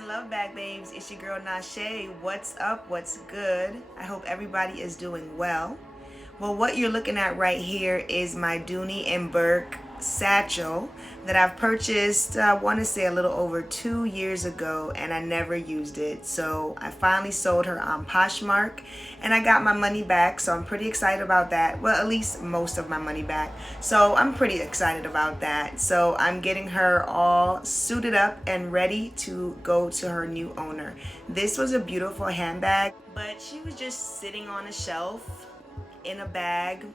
and love, bag babes. It's your girl Nashe. What's up? What's good? I hope everybody is doing well. Well, what you're looking at right here is my Dooney and Burke satchel that I've purchased, I want to say a little over 2 years ago, and I never used it. So I finally sold her on Poshmark and I got my money back. So I'm pretty excited about that. Well, at least most of my money back. So I'm pretty excited about that. So I'm getting her all suited up and ready to go to her new owner. This was a beautiful handbag, but she was just sitting on a shelf in a bag,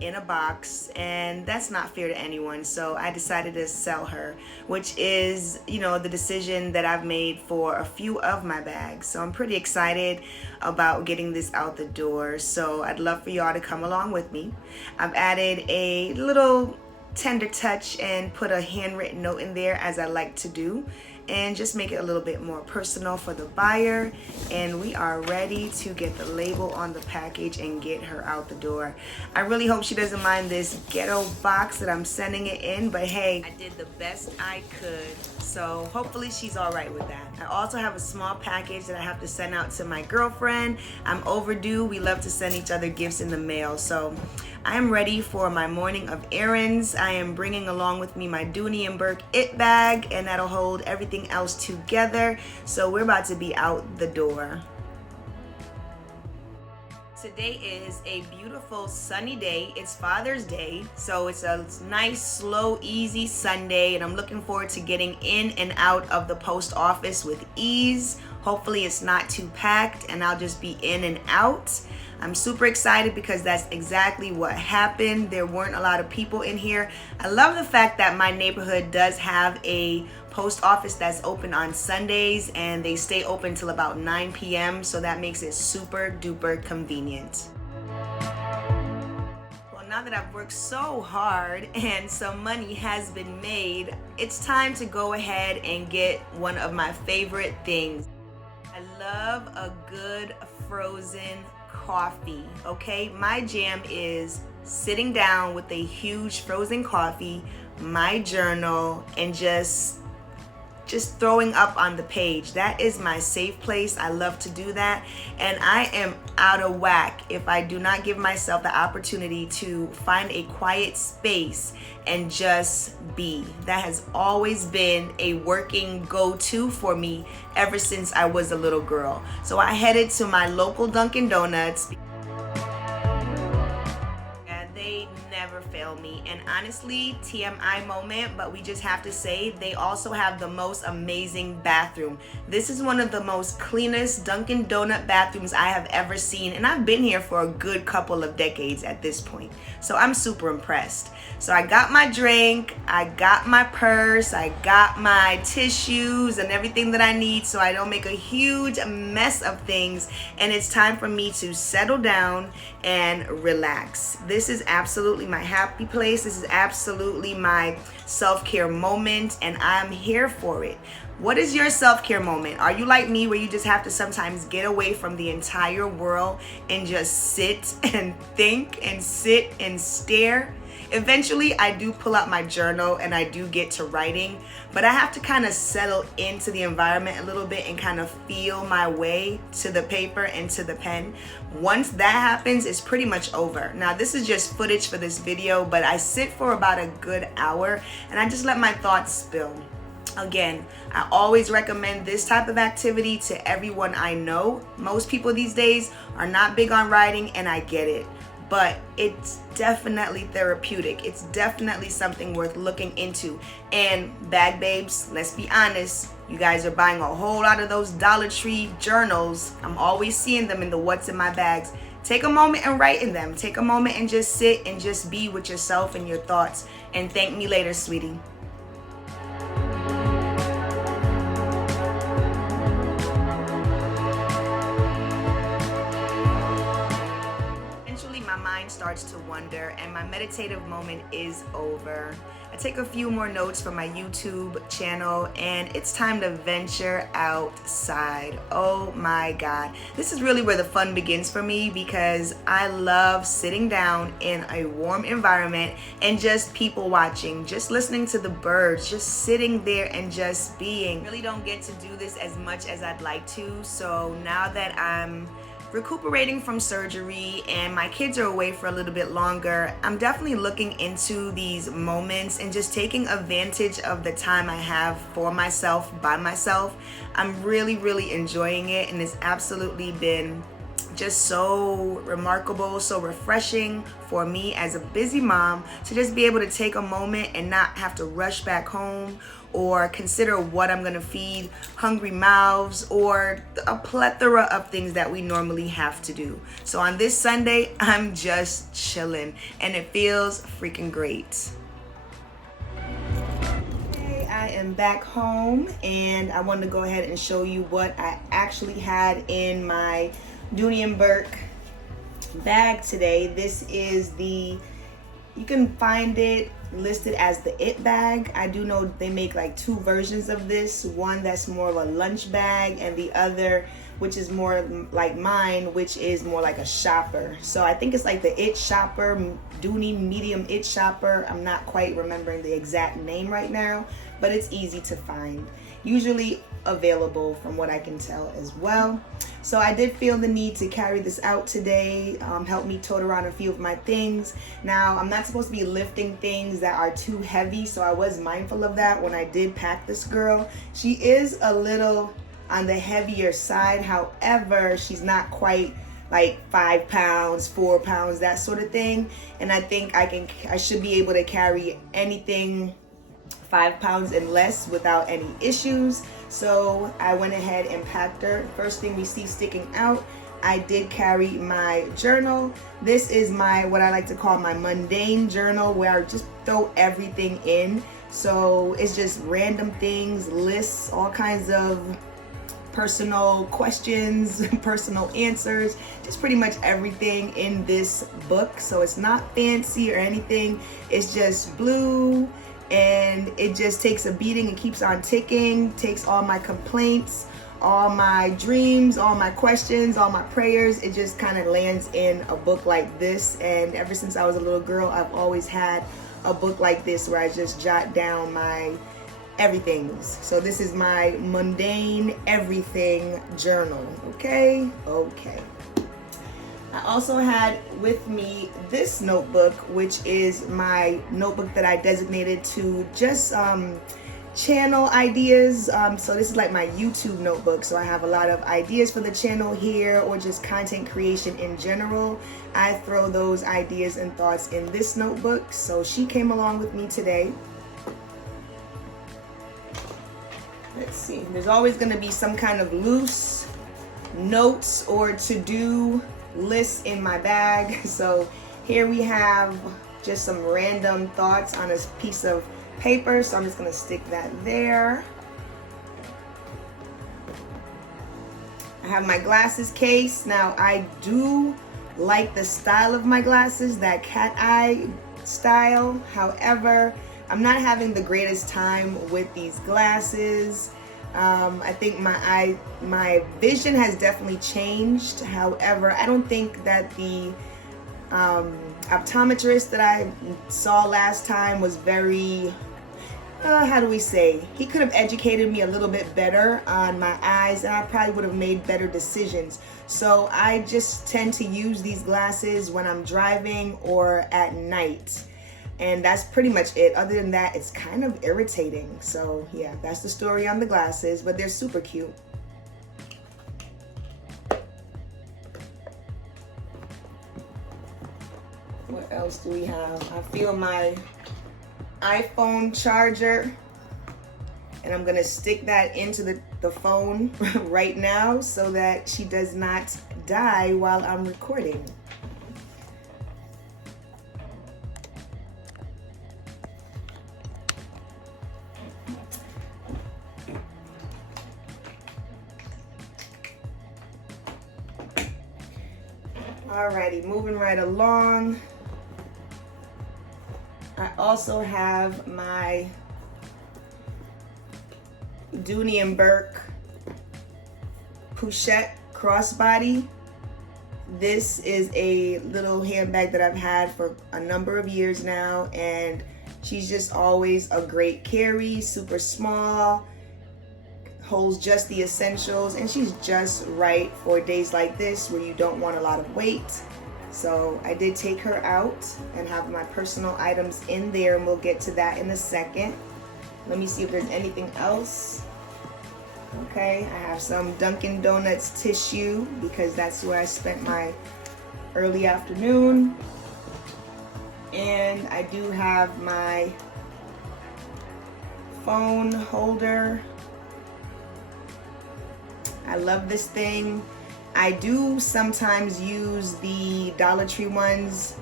in a box, and that's not fair to anyone. So I decided to sell her, which is, the decision that I've made for a few of my bags. So I'm pretty excited about getting this out the door. So I'd love for y'all to come along with me. I've added a little tender touch and put a handwritten note in there, as I like to do, and just make it a little bit more personal for the buyer. And we are ready to get the label on the package and get her out the door. I really hope she doesn't mind this ghetto box that I'm sending it in, but hey, I did the best I could, so hopefully she's all right with that. I also have a small package that I have to send out to my girlfriend. I'm overdue. We love to send each other gifts in the mail, so I'm ready for my morning of errands. I am bringing along with me my Dooney and Burke It bag, and that'll hold everything else together. So we're about to be out the door. Today is a beautiful sunny day. It's Father's Day, so it's a nice, slow, easy Sunday, and I'm looking forward to getting in and out of the post office with ease. Hopefully it's not too packed and I'll just be in and out. I'm super excited because that's exactly what happened. There weren't a lot of people in here. I love the fact that my neighborhood does have a post office that's open on Sundays, and they stay open till about 9 p.m. So that makes it super duper convenient. Well, now that I've worked so hard and some money has been made, it's time to go ahead and get one of my favorite things. I love a good frozen coffee, okay? My jam is sitting down with a huge frozen coffee, my journal, and just throwing up on the page. That is my safe place. I love to do that, and I am out of whack if I do not give myself the opportunity to find a quiet space and just be. That has always been a working go-to for me ever since I was a little girl. So I headed to my local Dunkin' Donuts. They never fail me, and honestly, TMI moment, but we just have to say they also have the most amazing bathroom. This is one of the most cleanest Dunkin' Donut bathrooms I have ever seen, and I've been here for a good couple of decades at this point, so I'm super impressed. So I got my drink, I got my purse, I got my tissues and everything that I need so I don't make a huge mess of things, and it's time for me to settle down and relax. This is absolutely my happy place. This is absolutely my self-care moment, and I'm here for it. What is your self-care moment? Are you like me, where you just have to sometimes get away from the entire world and just sit and think and sit and stare? Eventually, I do pull out my journal and I do get to writing, but I have to kind of settle into the environment a little bit and kind of feel my way to the paper and to the pen. Once that happens, it's pretty much over. Now, this is just footage for this video, but I sit for about a good hour and I just let my thoughts spill. Again, I always recommend this type of activity to everyone I know. Most people these days are not big on writing, and I get it. But it's definitely therapeutic. It's definitely something worth looking into. And bag babes, let's be honest, you guys are buying a whole lot of those Dollar Tree journals. I'm always seeing them in the what's in my bags. Take a moment and write in them. Take a moment and just sit and just be with yourself and your thoughts. And thank me later, sweetie. My mind starts to wander and my meditative moment is over. I take a few more notes from my YouTube channel, and it's time to venture outside. Oh my God. This is really where the fun begins for me, because I love sitting down in a warm environment and just people watching, just listening to the birds, just sitting there and just being. Really don't get to do this as much as I'd like to. So now that I'm recuperating from surgery and my kids are away for a little bit longer, I'm definitely looking into these moments and just taking advantage of the time I have for myself, by myself. I'm really enjoying it, and it's absolutely been just so remarkable, so refreshing for me as a busy mom to just be able to take a moment and not have to rush back home or consider what I'm gonna feed hungry mouths or a plethora of things that we normally have to do. So on this Sunday, I'm just chilling and it feels freaking great. Okay, I am back home and I wanted to go ahead and show you what I actually had in my Dooney and Burke bag today. This is you can find it listed as the It bag. I do know they make like two versions of this, one that's more of a lunch bag and the other, which is more like mine, which is more like a shopper. So I think it's like the It shopper, Dooney medium It shopper. I'm not quite remembering the exact name right now, but it's easy to find, usually available from what I can tell as well. So I did feel the need to carry this out today, help me tote around a few of my things. Now, I'm not supposed to be lifting things that are too heavy, so I was mindful of that when I did pack this girl. She is a little on the heavier side, however, she's not quite like 5 pounds, 4 pounds, that sort of thing. And I think I should be able to carry anything 5 pounds and less without any issues. So I went ahead and packed her. First thing we see sticking out, I did carry my journal. This is what I like to call my mundane journal, where I just throw everything in. So it's just random things, lists, all kinds of personal questions, personal answers, just pretty much everything in this book. So it's not fancy or anything. It's just blue, and it just takes a beating and keeps on ticking, takes all my complaints, all my dreams, all my questions, all my prayers. It just kind of lands in a book like this. And ever since I was a little girl, I've always had a book like this where I just jot down my everythings. So this is my mundane everything journal. Okay. I also had with me this notebook, which is my notebook that I designated to just channel ideas. So this is like my YouTube notebook. So I have a lot of ideas for the channel here, or just content creation in general. I throw those ideas and thoughts in this notebook. So she came along with me today. Let's see, there's always going to be some kind of loose notes or to-do lists in my bag. So here we have just some random thoughts on a piece of paper. So I'm just going to stick that there. I have my glasses case. Now I do like the style of my glasses, that cat eye style. However, I'm not having the greatest time with these glasses. I think my vision has definitely changed. However, I don't think that the optometrist that I saw last time was very, how do we say? He could have educated me a little bit better on my eyes, and I probably would have made better decisions. So I just tend to use these glasses when I'm driving or at night. And that's pretty much it. Other than that, it's kind of irritating. So yeah, that's the story on the glasses, but they're super cute. What else do we have? I feel my iPhone charger, and I'm gonna stick that into the phone right now so that she does not die while I'm recording. Alrighty, moving right along. I also have my Dooney and Burke Pochette crossbody. This is a little handbag that I've had for a number of years now, and she's just always a great carry, super small, holds just the essentials, and she's just right for days like this where you don't want a lot of weight. So I did take her out and have my personal items in there, and we'll get to that in a second. Let me see if there's anything else. Okay, I have some Dunkin' Donuts tissue because that's where I spent my early afternoon. And I do have my phone holder. I love this thing. I do sometimes use the Dollar Tree ones.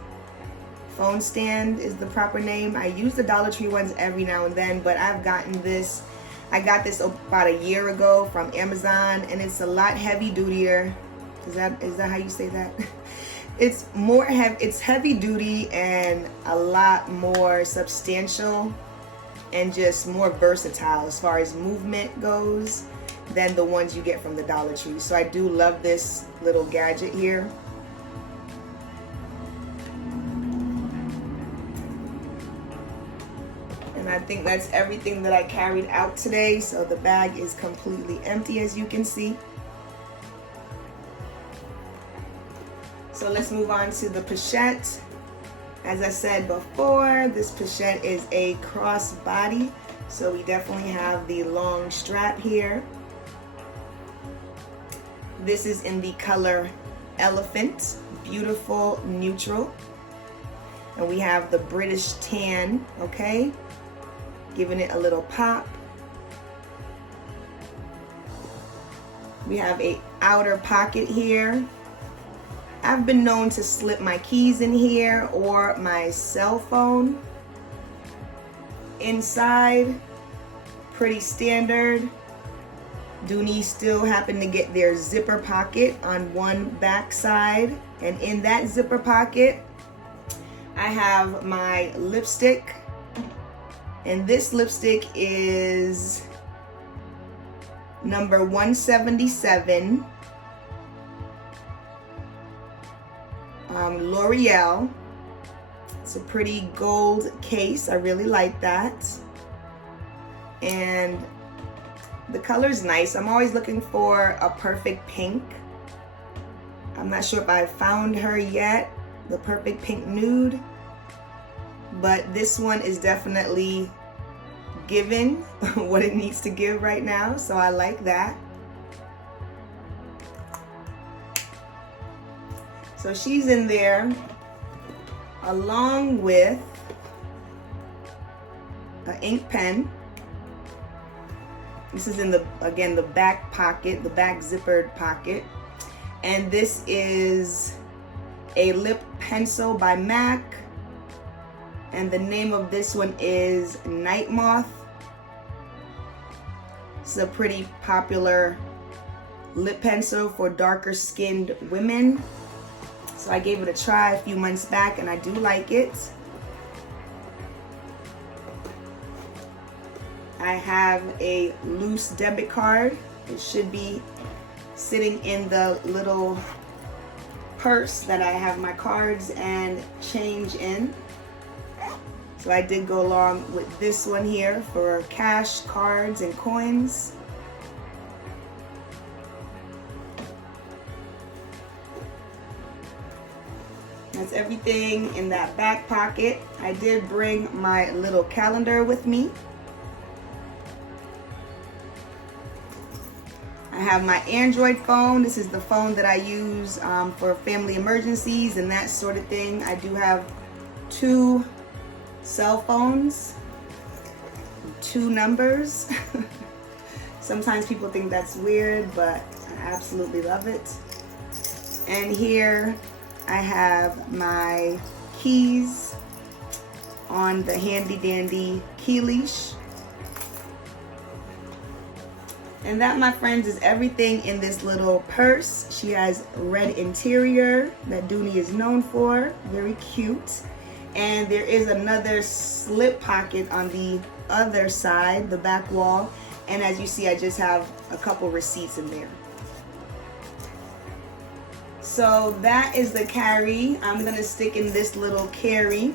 Phone stand is the proper name. I use the Dollar Tree ones every now and then, but I've gotten this. I got this about a year ago from Amazon, and it's a lot heavy dutier. Is that how you say that? It's more it's heavy duty and a lot more substantial and just more versatile as far as movement goes than the ones you get from the Dollar Tree. So I do love this little gadget here. And I think that's everything that I carried out today. So the bag is completely empty, as you can see. So let's move on to the pochette. As I said before, this pochette is a crossbody. So we definitely have the long strap here. This is in the color Elephant, beautiful neutral. And we have the British tan, okay? Giving it a little pop. We have a outer pocket here. I've been known to slip my keys in here or my cell phone inside. Pretty standard. Dooney still happened to get their zipper pocket on one back side, and in that zipper pocket I have my lipstick, and this lipstick is number 177, L'Oreal. It's a pretty gold case. I really like that, and the color's nice. I'm always looking for a perfect pink. I'm not sure if I found her yet, the perfect pink nude, but this one is definitely giving what it needs to give right now, so I like that. So she's in there along with an ink pen. This is in the, again, the back pocket, the back zippered pocket. And this is a lip pencil by MAC. And the name of this one is Night Moth. It's a pretty popular lip pencil for darker skinned women. So I gave it a try a few months back and I do like it. I have a loose debit card. It should be sitting in the little purse that I have my cards and change in. So I did go along with this one here for cash, cards, and coins. That's everything in that back pocket. I did bring my little calendar with me. I have my Android phone. This is the phone that I use for family emergencies and that sort of thing. I do have 2 cell phones, 2 numbers. Sometimes people think that's weird, but I absolutely love it. And here I have my keys on the handy dandy key leash. And that, my friends, is everything in this little purse. She has red interior that Dooney is known for. Very cute. And there is another slip pocket on the other side, the back wall. And as you see, I just have a couple receipts in there. So that is the carry. I'm gonna stick in this little carry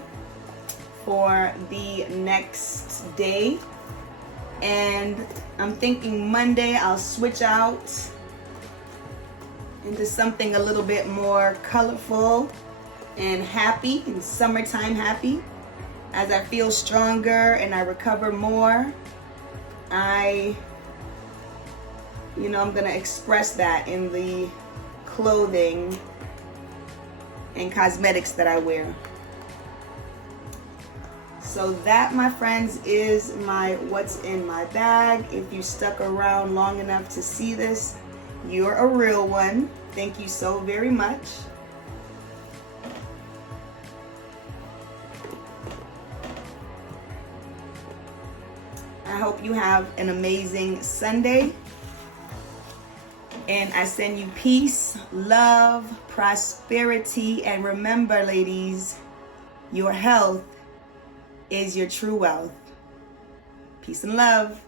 for the next day. And I'm thinking Monday I'll switch out into something a little bit more colorful and happy, and summertime happy. As I feel stronger and I recover more, I'm gonna express that in the clothing and cosmetics that I wear. So that, my friends, is my what's in my bag. If you stuck around long enough to see this, you're a real one. Thank you so very much. I hope you have an amazing Sunday. And I send you peace, love, prosperity, and remember, ladies, your health is your true wealth. Peace and love.